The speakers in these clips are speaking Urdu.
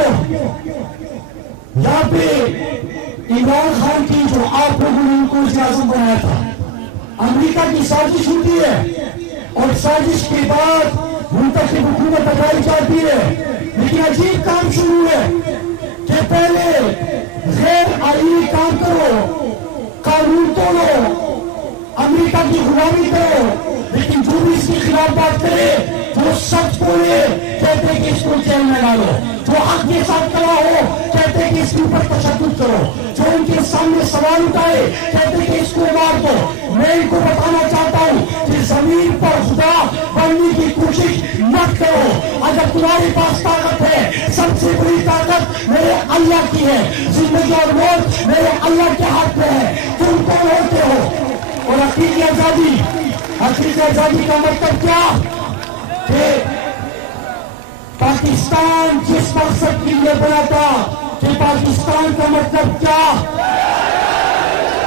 بھائیوں، یہاں پہ عمران خان کی جو آپ لوگوں نے ان کو وزیر اعظم بنایا تھا، امریکہ کی سازش ہوتی ہے اور سازش کے بعد منتخب حکومت بنائی جاتی ہے، لیکن عجیب کام شروع ہے کہ پہلے غیر آئینی کام کرو، قانون توڑو، امریکہ کی غلامی کرو، لیکن جو بھی اس کے خلاف بات کرے، جو سچ بولے کہتے کہ اس کو جیل میں ڈالو، جو حق کے ساتھ کھڑا ہو کہتے کہ اس کے اوپر تشدد کرو، جو ان کے سامنے سوال اٹھائے کہتے کہ اس کو مار دو۔ میں ان کو بتانا چاہتا ہوں کہ زمین پر خدا بننے کی کوشش مت کرو۔ اگر تمہارے پاس طاقت ہے، سب سے بڑی طاقت میرے اللہ کی ہے، زندگی اور موت میرے اللہ کے ہاتھ میں ہے۔ تم کون ہوتے ہو؟ اور حقیقی آزادی، حقیقی آزادی کا مطلب کیا کہ پاکستان جس مقصد کے لیے بنا تھا، کہ پاکستان کا مطلب کیا،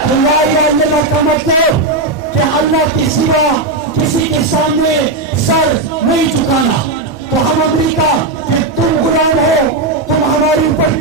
کہ لا الہ الا اللہ کا مطلب کہ اللہ کے سوا کسی کے سامنے سر نہیں جھکانا۔ تو ہم امریکہ کہ تم غلام ہو، تم ہمارے اوپر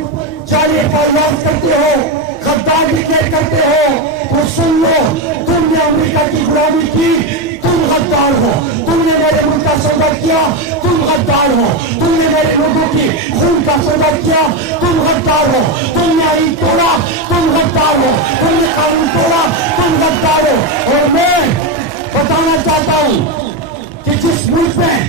جعلی فریاد کرتے ہو، غدار ڈکلیئر کرتے ہو، تو سن لو، تم نے امریکہ کی غلامی کی، تم غدار ہو۔ تم نے میرے ملک کا سودا کیا، تم غدار ہو۔ تم نے میرے لوگوں کی خون کا سودا کیا، تم غدار ہو۔ تم نے آئین توڑا، تم غدار ہو۔ تم نے قانون توڑا، تم غدار ہو۔ اور میں بتانا چاہتا ہوں کہ جس ملک میں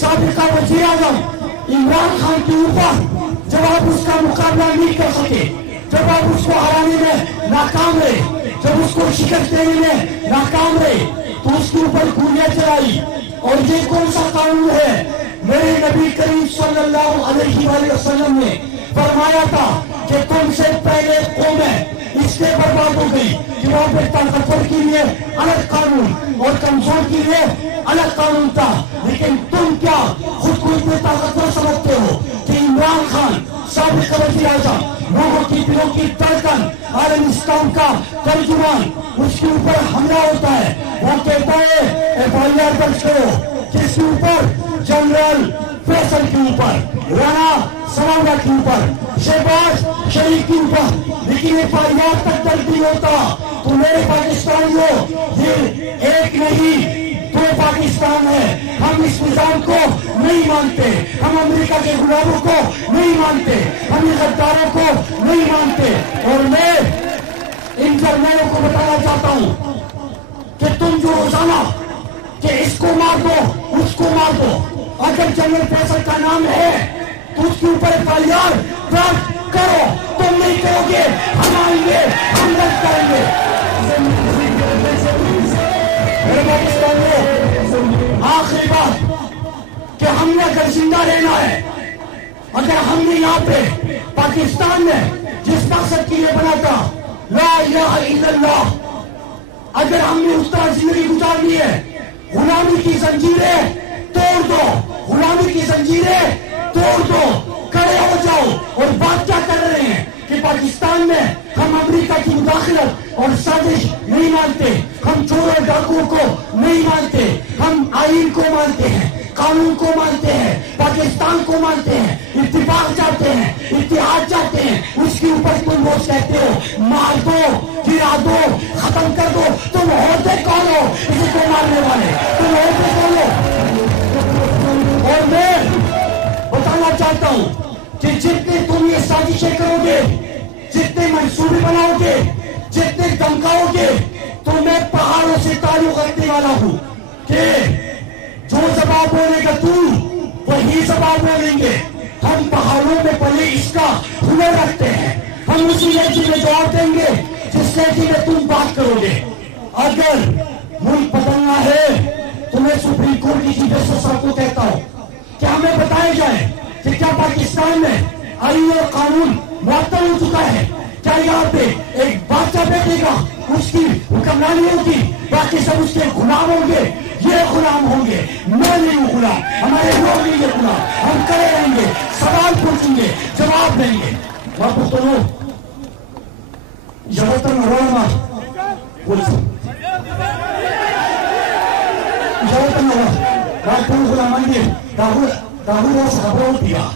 سابقہ وزیر اعظم عمران خان کے اوپر جب آپ اس کا مقابلہ نہیں کر سکے، جب آپ اس کو ہرانے میں ناکام رہے، جب اس کو شکست دینے میں ناکام رہے، تو اس کے اوپر گولیاں چلائی۔ اور یہ کون سا قانون ہے؟ میرے نبی کریم صلی اللہ علیہ وآلہ وسلم نے فرمایا تھا کہ تم سے پہلے قوم ہے، اس لیے برباد ہو گئی کہ وہاں پہ طاقتور کے لیے الگ قانون اور کمزور کے لیے الگ قانون تھا۔ لیکن تم کیا خود کو اتنے طاقتور سمجھتے ہو کہ عمران خان سابق وزیر اعظم، لوگوں کی دلوں کی دھڑکن، عالم اسلام کا ترجمان، اس کے اوپر حملہ ہوتا ہے، وہ کہتا ہے ایف آئی آر درج کرو، کس کے اوپر؟ جنرل فیصل کے اوپر، رانا ثناءاللہ کے اوپر، شہباز شریف کے اوپر، لیکن ایف آئی آر تک درج نہیں ہوتا۔ تو میرے پاکستانیوں، یہ ایک نہیں دو پاکستان ہے۔ ہم اس نظام کو نہیں مانتے، ہم امریکہ کے غلاموں کو نہیں مانتے، ہم غداروں کو نہیں مانتے۔ اور میں ان جرنیلوں کو بتانا چاہتا ہوں کہ تم جو روزانہ کہ اس کو مار دو، اس کو مار دو، اگر جنرل فیصل کا نام ہے تو اس کے اوپر ایف آئی آر درج کرو۔ تم نہیں کرو گے، ہم آئیں گے، ہم درج کریں گے۔ میرے پاکستانیوں، آخری بات کہ ہم نے اگر زندہ رہنا ہے، اگر ہم نے یہاں پہ پاکستان میں جس مقصد کے لیے بنا تھا لا الہ الا اللہ، اگر ہم نے اس طرح زندگی گزارنی ہے، غلامی کی زنجیریں توڑ دو، غلامی کی زنجیریں توڑ دو، کھڑے ہو جاؤ۔ اور بات کیا کر رہے ہیں کہ پاکستان میں ہم امریکہ کی مداخلت اور سازش نہیں مانتے، ہم چور اور ڈاکوؤں کو نہیں مانتے، ہم آئین کو مانتے ہیں، قانون کو مانتے ہیں، پاکستان کو مانتے ہیں، اتفاق چاہتے ہیں، اتحاد چاہتے ہیں۔ اس کے اوپر تم روز کہتے ہو مار دو، گرا دو، ختم کر دو۔ تم ہوتے کون ہو کسی کو مارنے والے؟ تم ہوتے کون ہو؟ اور میں بتانا چاہتا ہوں کہ جتنے تم یہ سازشیں کرو گے، جتنے منصوبے بناؤ گے، جتنے دھمکاؤ گے، تو میں پہاڑوں سے تعلق رکھنے والا ہوں کہ جو زبان بولے گا تو وہی زبان بولیں گے۔ ہم پہاڑوں میں پلے اس کا ہنر رکھتے ہیں، ہم اسی لہجے میں جواب دیں گے جس لہجے میں تم بات کرو گے۔ اگر ملک بدلنا ہے تو میں سپریم کورٹ کی چیف جسٹس صاحب کو کہتا ہوں کہ ہمیں بتایا جائے کہ کیا پاکستان میں آئین اور قانون معطل ہو چکا ہے؟ کیا یہاں پہ ایک بادشاہ بیٹھے گا، اس کی حکمرانی ہوگی، باقی سب اس کے غلام ہوں گے؟ یہ غلام ہوں گے، میں نہیں ہوں غلام، ہمارے لوگ نہیں ہیں غلام۔ ہم کرے رہیں گے، سوال پوچھیں گے، جواب دیں گے۔ واپس تو لو جبتن روما پوچھو جبتن روما راکون غلامان دے داہو راس خبروں دیا